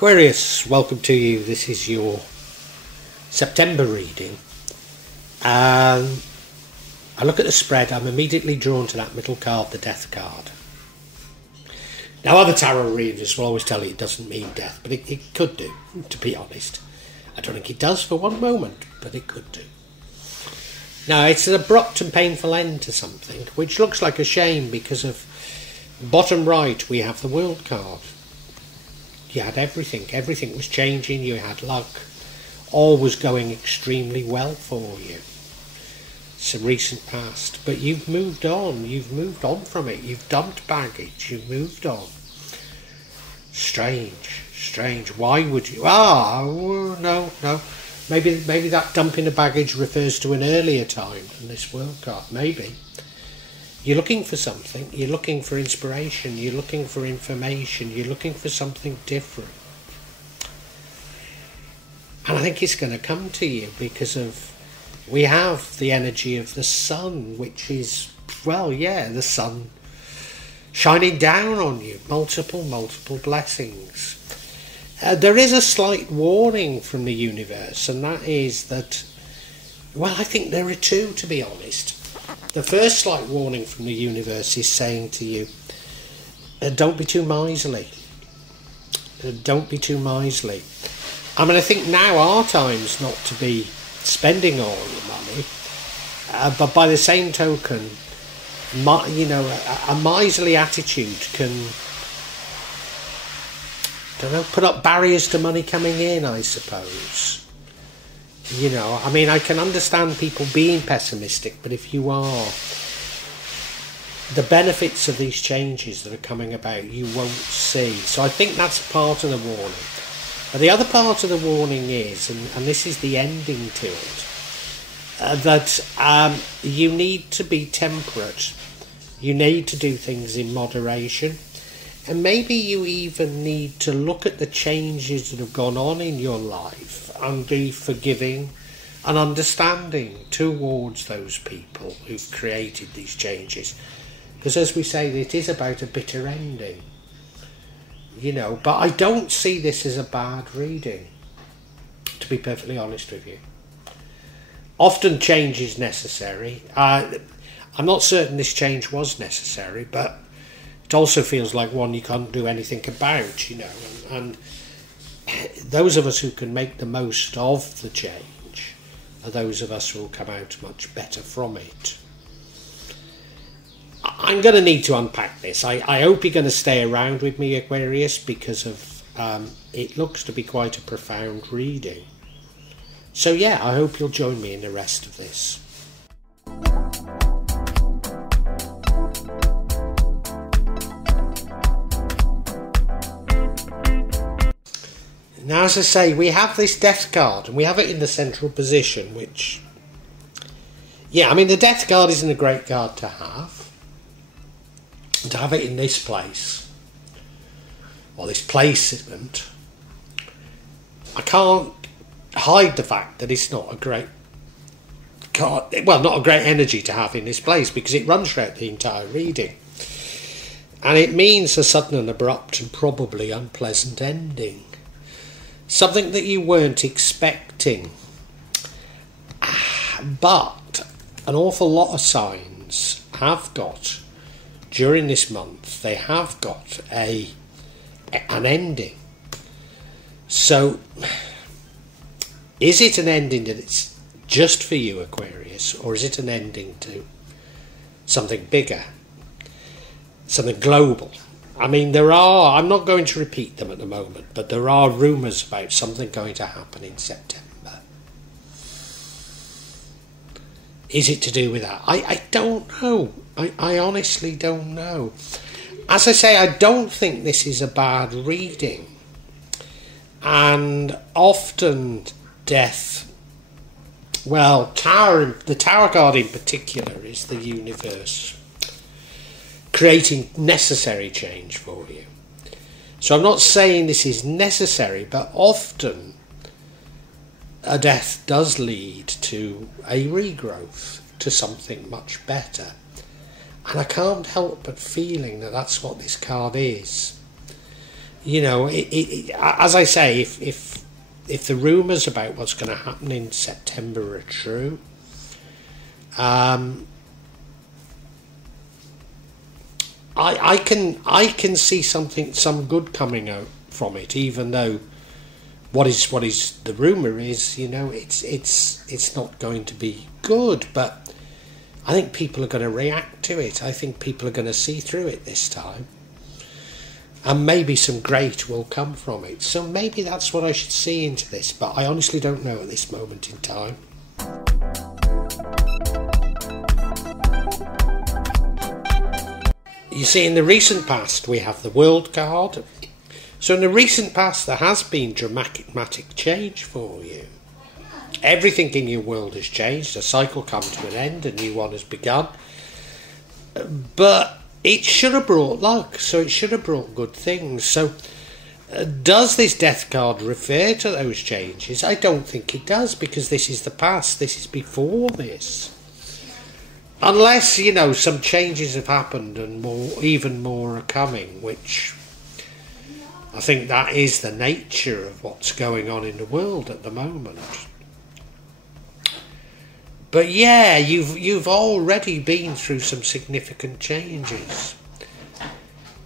Aquarius, welcome to you. This is your September reading. I look at the spread, I'm immediately drawn to that middle card, the death card. Now other tarot readers will always tell you it doesn't mean death, but it could do, to be honest. I don't think it does for one moment, but it could do. Now it's an abrupt and painful end to something, which looks like a shame because of bottom right we have the World card. You had everything was changing, you had luck, all was going extremely well for you. It's a recent past, but you've moved on from it, you've dumped baggage, you've moved on. Strange, why would you? No, maybe that dumping of baggage refers to an earlier time in this World card, maybe. You're looking for something, you're looking for inspiration, you're looking for information, you're looking for something different. And I think it's going to come to you because we have the energy of the sun, which is, the sun shining down on you, multiple blessings. There is a slight warning from the universe, and that is that, I think there are two, to be honest. The first slight warning from the universe is saying to you, don't be too miserly. Don't be too miserly. I mean, I think now our time's not to be spending all your money, but by the same token, a miserly attitude can, put up barriers to money coming in, I suppose. I can understand people being pessimistic, but if you are, the benefits of these changes that are coming about, you won't see. So I think that's part of the warning. But the other part of the warning is, and this is the ending to it, that you need to be temperate. You need to do things in moderation. And maybe you even need to look at the changes that have gone on in your life and be forgiving and understanding towards those people who've created these changes. Because as we say, it is about a bitter ending. But I don't see this as a bad reading, to be perfectly honest with you. Often change is necessary. I'm not certain this change was necessary, but it also feels like one you can't do anything about, and those of us who can make the most of the change are those of us who will come out much better from it. I'm going to need to unpack this. I hope you're going to stay around with me, Aquarius, because of it looks to be quite a profound reading. So I hope you'll join me in the rest of this. Now, as I say, we have this death card, and we have it in the central position, which, the death card isn't a great card to have. And to have it in this place, or this placement, I can't hide the fact that it's not a great card, not a great energy to have in this place, because it runs throughout the entire reading. And it means a sudden and abrupt and probably unpleasant ending. Something that you weren't expecting. But an awful lot of signs have got, during this month, they have got an ending. So, is it an ending that it's just for you, Aquarius, or is it an ending to something bigger, something global? I'm not going to repeat them at the moment, but there are rumours about something going to happen in September. Is it to do with that? I don't know. I honestly don't know. As I say, I don't think this is a bad reading. And often death, the Tower card in particular is the universe creating necessary change for you. So I'm not saying this is necessary, but often a death does lead to a regrowth, to something much better. And I can't help but feeling that that's what this card is. You know, as I say, if the rumours about what's going to happen in September are true, I can see some good coming out from it, even though what is the rumour is, you know, it's not going to be good. But I think people are going to react to it. I think people are going to see through it this time, and maybe some great will come from it. So maybe that's what I should see into this, but I honestly don't know at this moment in time. You see, in the recent past we have the World card. So in the recent past there has been dramatic change for you. Everything in your world has changed. A cycle come to an end, a new one has begun. But it should have brought luck, so it should have brought good things. So does this death card refer to those changes? I don't think it does, because this is the past. This is before this. Unless, you know, some changes have happened and even more are coming, which I think that is the nature of what's going on in the world at the moment. But yeah, you've already been through some significant changes.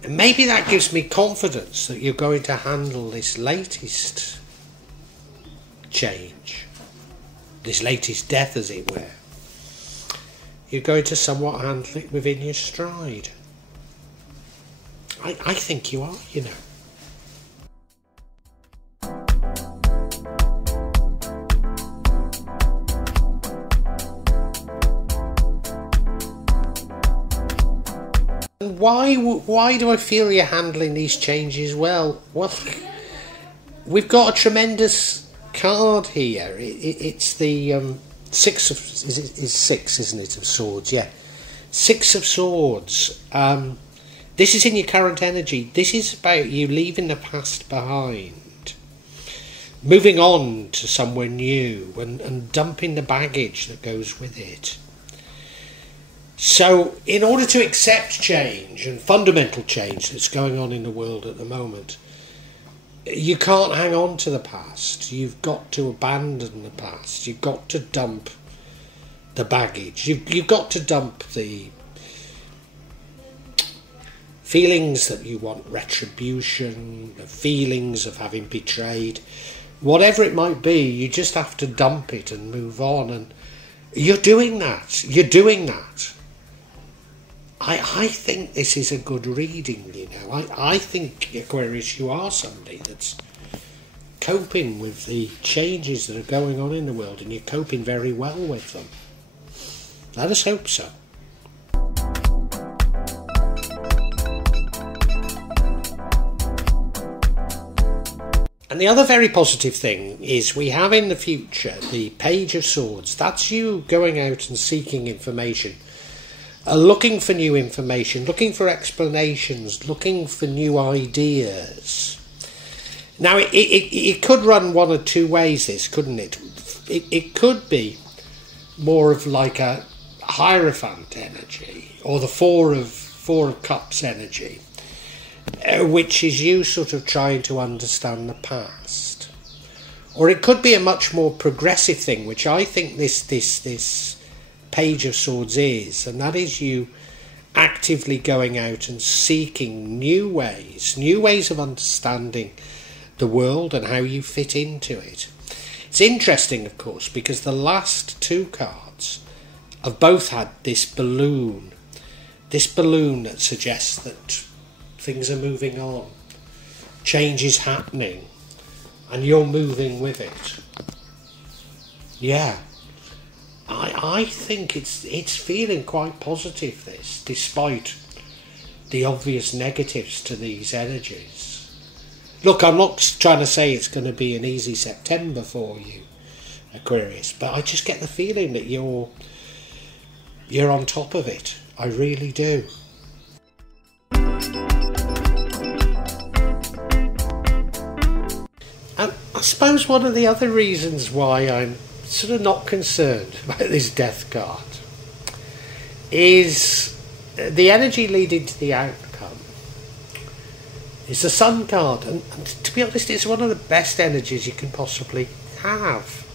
And maybe that gives me confidence that you're going to handle this latest change, this latest death, as it were. You're going to somewhat handle it within your stride. I think you are, you know. And why do I feel you're handling these changes well? Well, we've got a tremendous card here. It's the Six of six, isn't it, of swords? Yeah, Six of Swords. This is in your current energy. This is about you leaving the past behind, moving on to somewhere new, and dumping the baggage that goes with it. So in order to accept change and fundamental change that's going on in the world at the moment, you can't hang on to the past. You've got to abandon the past. You've got to dump the baggage. You've got to dump the feelings that you want retribution, the feelings of having betrayed, whatever it might be. You just have to dump it and move on. And you're doing that. You're doing that. I think this is a good reading, you know. I think, Aquarius, you are somebody that's coping with the changes that are going on in the world, and you're coping very well with them. Let us hope so. And the other very positive thing is we have in the future the Page of Swords. That's you going out and seeking information. Looking for new information, looking for explanations, looking for new ideas. Now, it could run one or two ways, this, couldn't it? It could be more of like a Hierophant energy, or the Four of Cups energy, which is you sort of trying to understand the past. Or it could be a much more progressive thing, which I think this Page of Swords is, and that is you actively going out and seeking new ways of understanding the world and how you fit into it. It's interesting, of course, because the last two cards have both had this balloon that suggests that things are moving on, change is happening, and you're moving with it. Yeah. I think it's feeling quite positive, this, despite the obvious negatives to these energies. Look, I'm not trying to say it's going to be an easy September for you, Aquarius, but I just get the feeling that you're on top of it. I really do. And I suppose one of the other reasons why I'm sort of not concerned about this death card is the energy leading to the outcome It's a Sun card, and to be honest, it's one of the best energies you can possibly have.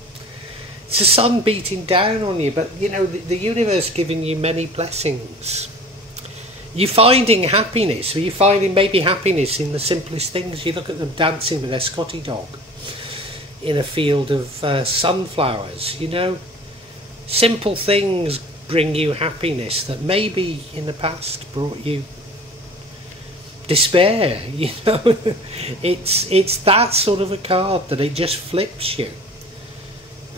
It's the sun beating down on you, but you know, the universe giving you many blessings. You're finding happiness, or you're finding maybe happiness in the simplest things. You look at them dancing with their Scotty dog in a field of sunflowers, you know. Simple things bring you happiness that maybe in the past brought you despair, you know. It's that sort of a card that it just flips you.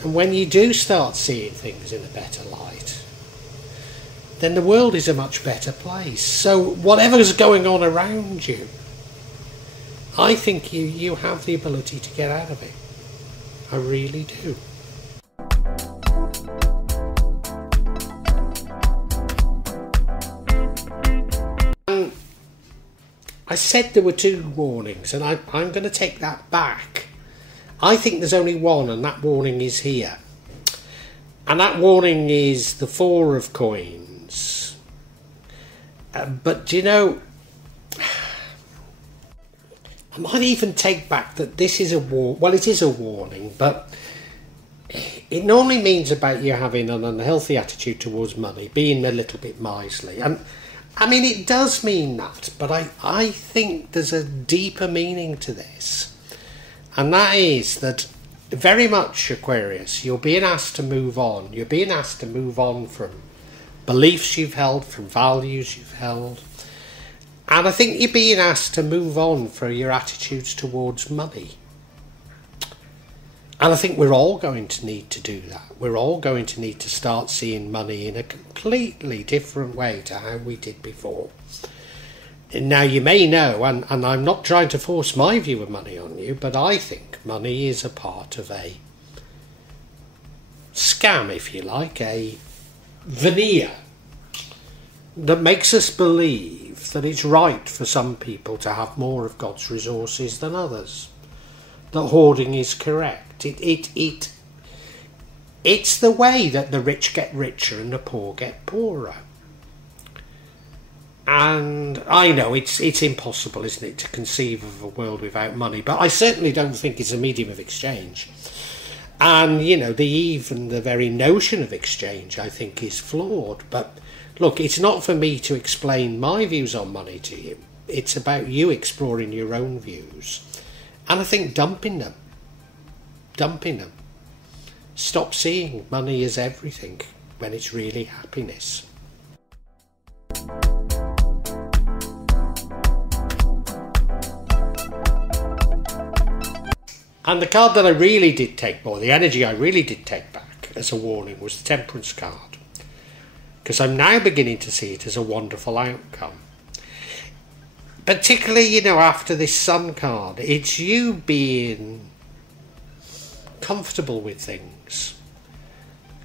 And when you do start seeing things in a better light, then the world is a much better place. So whatever's going on around you, I think you have the ability to get out of it. I really do. I said there were 2 warnings, and I'm going to take that back. I think there's only one, and that warning is here. And that warning is the 4 of coins. But do you know, I might even take back that this is a well, it is a warning, but it normally means about you having an unhealthy attitude towards money, being a little bit miserly. And I mean, it does mean that, but I think there's a deeper meaning to this. And that is that very much, Aquarius, you're being asked to move on. You're being asked to move on from beliefs you've held, from values you've held. And I think you're being asked to move on for your attitudes towards money. And I think we're all going to need to do that. We're all going to need to start seeing money in a completely different way to how we did before. Now, you may know, and I'm not trying to force my view of money on you, but I think money is a part of a scam, if you like, a veneer that makes us believe that it's right for some people to have more of God's resources than others, that hoarding is correct. It's the way that the rich get richer and the poor get poorer. And I know it's impossible, isn't it, to conceive of a world without money, but I certainly don't think it's a medium of exchange. And, you know, even the very notion of exchange, I think, is flawed. But look, it's not for me to explain my views on money to you. It's about you exploring your own views. And I think dumping them. Stop seeing money as everything when it's really happiness. And the card that I really did take, or the energy I really did take back as a warning, was the Temperance card. Because I'm now beginning to see it as a wonderful outcome. Particularly, you know, after this Sun card, it's you being comfortable with things.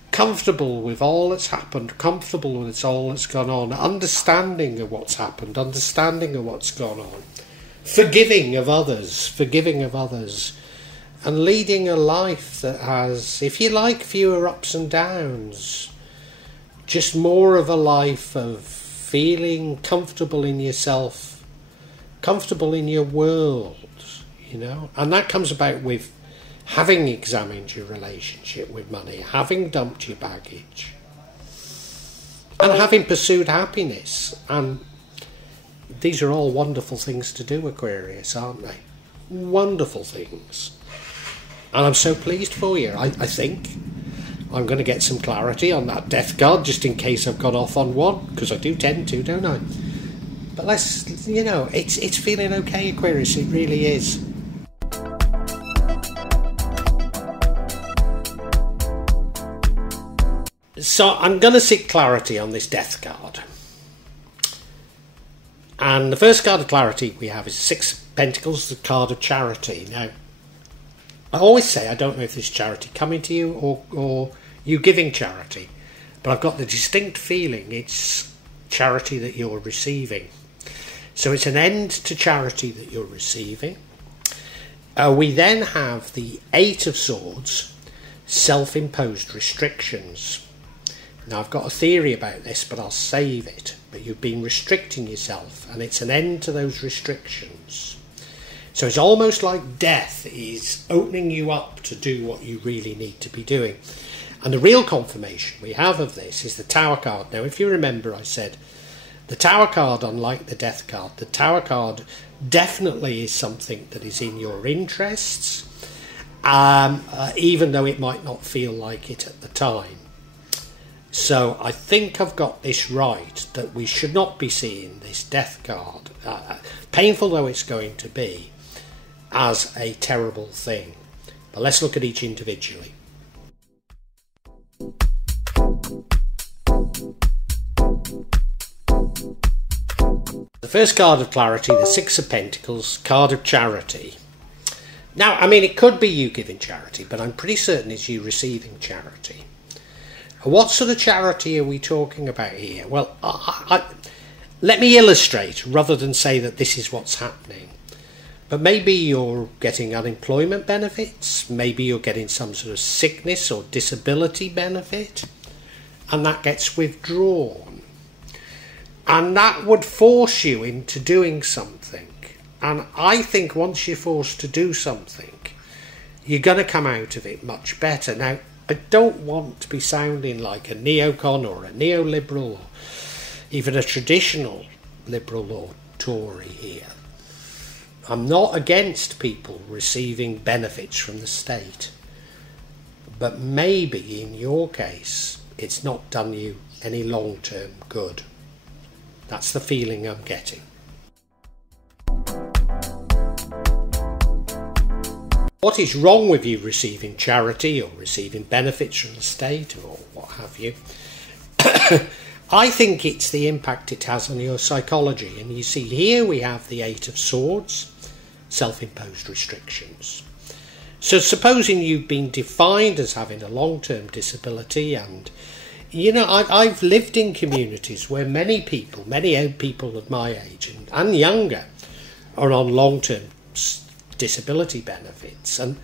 Comfortable with all that's happened, comfortable with all that's gone on, understanding of what's happened, understanding of what's gone on, forgiving of others, and leading a life that has, if you like, fewer ups and downs. Just more of a life of feeling comfortable in yourself, comfortable in your world, you know. And that comes about with having examined your relationship with money, having dumped your baggage, and having pursued happiness. And these are all wonderful things to do, Aquarius, aren't they? Wonderful things. And I'm so pleased for you. I think I'm going to get some clarity on that Death card, just in case I've gone off on one, because I do tend to, don't I? But let's, you know, it's feeling okay, Aquarius, it really is. So I'm going to seek clarity on this Death card. And the first card of clarity we have is 6 of Pentacles, the card of charity. Now, I always say I don't know if it's charity coming to you or you giving charity, but I've got the distinct feeling it's charity that you're receiving. So it's an end to charity that you're receiving. We then have the 8 of Swords, self-imposed restrictions. Now, I've got a theory about this, but I'll save it. But you've been restricting yourself, and it's an end to those restrictions. So it's almost like death is opening you up to do what you really need to be doing. And the real confirmation we have of this is the Tower card. Now, if you remember, I said the Tower card, unlike the Death card, the Tower card definitely is something that is in your interests, even though it might not feel like it at the time. So I think I've got this right, that we should not be seeing this Death card, painful though it's going to be, as a terrible thing. But let's look at each individually. The first card of clarity, the Six of Pentacles, card of charity. Now, I mean, it could be you giving charity, but I'm pretty certain it's you receiving charity. What sort of charity are we talking about here? Well, let me illustrate rather than say that this is what's happening. But maybe you're getting unemployment benefits, maybe you're getting some sort of sickness or disability benefit, and that gets withdrawn. And that would force you into doing something. And I think once you're forced to do something, you're going to come out of it much better. Now, I don't want to be sounding like a neocon or a neoliberal or even a traditional liberal or Tory here. I'm not against people receiving benefits from the state. But maybe in your case, it's not done you any long-term good. That's the feeling I'm getting. What is wrong with you receiving charity or receiving benefits from the state or what have you? I think it's the impact it has on your psychology. And you see here we have the Eight of Swords, self-imposed restrictions. So supposing you've been defined as having a long-term disability, and you know, I've lived in communities where many people of my age and younger are on long-term disability benefits. And,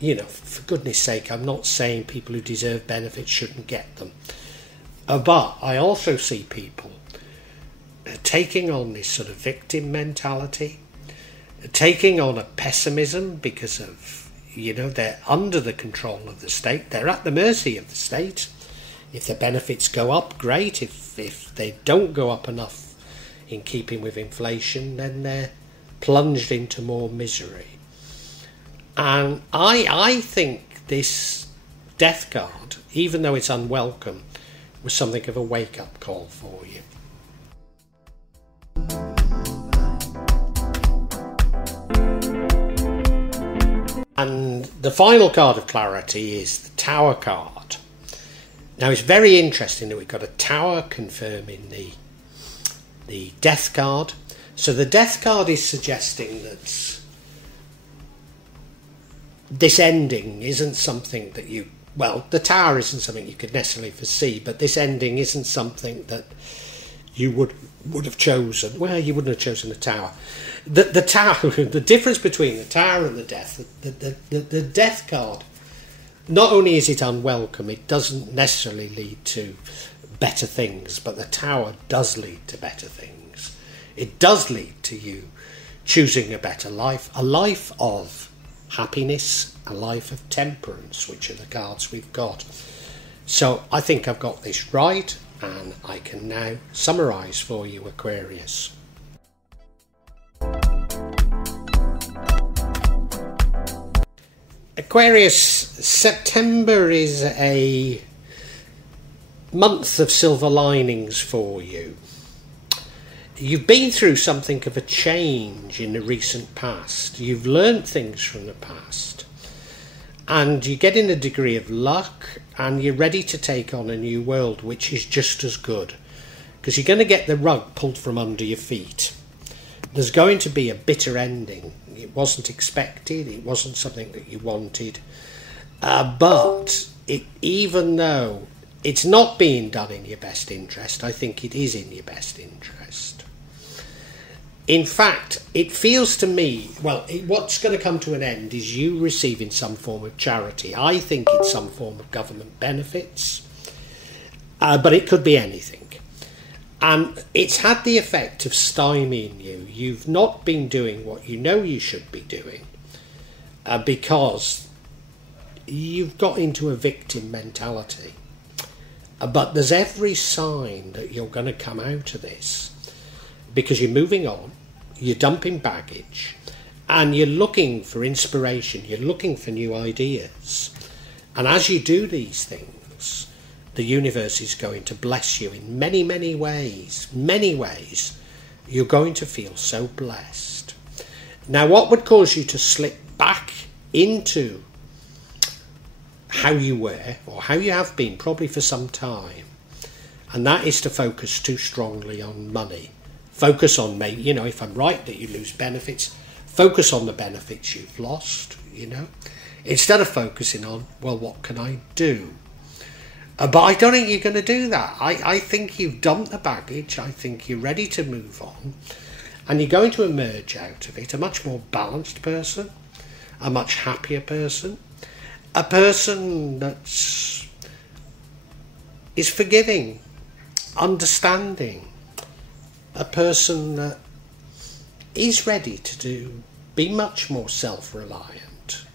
you know, for goodness sake, I'm not saying people who deserve benefits shouldn't get them. But I also see people taking on this sort of victim mentality, taking on a pessimism because of, you know, they're under the control of the state. They're at the mercy of the state. If the benefits go up, great. If they don't go up enough in keeping with inflation, then they're plunged into more misery. And I think this Death card, even though it's unwelcome, was something of a wake-up call for you. And the final card of clarity is the Tower card. Now, it's very interesting that we've got a Tower confirming the Death card. So the Death card is suggesting that this ending isn't something that you... Well, the Tower isn't something you could necessarily foresee, but this ending isn't something that you would have chosen. Well, you wouldn't have chosen the Tower. The Tower, the difference between the Tower and the Death, the Death card, not only is it unwelcome, it doesn't necessarily lead to better things, but the Tower does lead to better things. It does lead to you choosing a better life, a life of happiness, a life of temperance, which are the cards we've got. So I think I've got this right, and I can now summarise for you, Aquarius. Aquarius, September is a month of silver linings for you. You've been through something of a change in the recent past. You've learnt things from the past. And you're getting a degree of luck, and you're ready to take on a new world, which is just as good. Because you're going to get the rug pulled from under your feet. There's going to be a bitter ending. It wasn't expected, it wasn't something that you wanted. But even though it's not being done in your best interest, I think it is in your best interest. In fact, it feels to me, well, what's going to come to an end is you receiving some form of charity. I think it's some form of government benefits, but it could be anything. And it's had the effect of stymieing you. You've not been doing what you know you should be doing because you've got into a victim mentality. But there's every sign that you're going to come out of this because you're moving on, you're dumping baggage, and you're looking for inspiration, you're looking for new ideas. And as you do these things, the universe is going to bless you in many, many ways. Many ways. You're going to feel so blessed. Now, what would cause you to slip back into how you were, or how you have been probably for some time, and that is to focus too strongly on money. Focus on, maybe, you know, if I'm right that you lose benefits, focus on the benefits you've lost, you know, instead of focusing on, well, what can I do? But I don't think you're going to do that. I think you've dumped the baggage. I think you're ready to move on, and you're going to emerge out of it a much more balanced person, a much happier person, a person that is forgiving, understanding, a person that is ready to be much more self-reliant,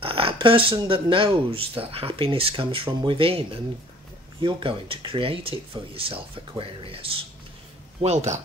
a person that knows that happiness comes from within, and you're going to create it for yourself, Aquarius. Well done.